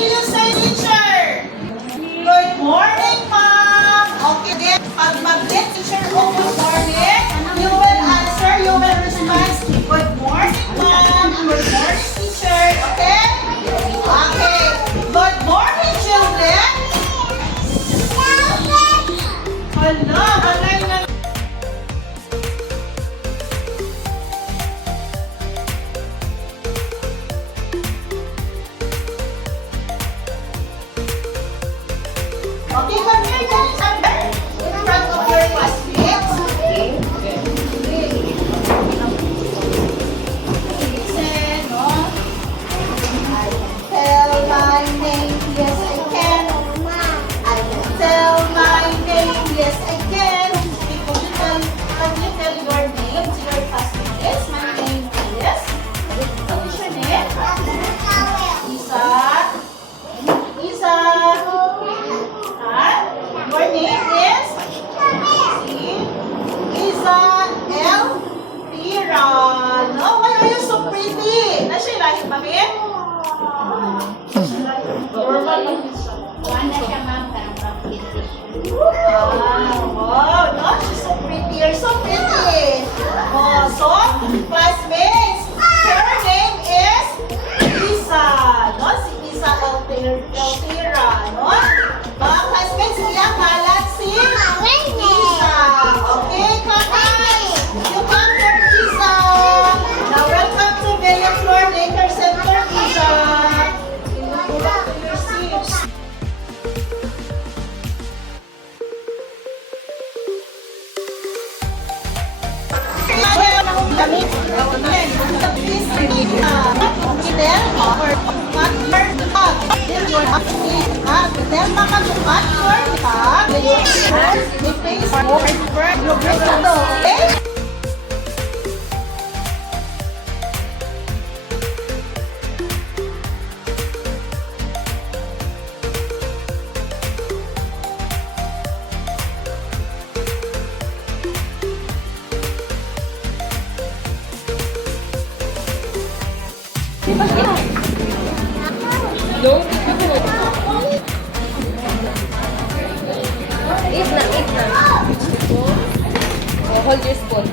will you say, teacher? Good morning, ma'am. Okay, then, pag mag-let teacher o good morning, you will answer, you will respond, good morning, ma'am. Good morning, teacher. Okay? Okay. Good morning, children. Hala, alay na. Okay, come here, guys. In front of your classmates. Listen, no? I can tell my name, yes I can. I can tell my name, yes I can. Can you tell your name to your classmates? My name is. What is your name? Isa. Isa. Your name is? Isa Elvira. No, why are you so pretty? Nasa ilalim, mami? Wala siya, ma'am. Parang pag-British. Wow, no, she's so pretty. You're so pretty. Oh, so, classmates, her name is Isa. No, si Isa Elvira. No? Mga classmates, niya kalat si Isa. Okay, kakay. You come here, Isa. Now, welcome to Bella Flor Daycare Center, Isa. You go back to your seats. Okay? Eat na. Oh, hold your spoon.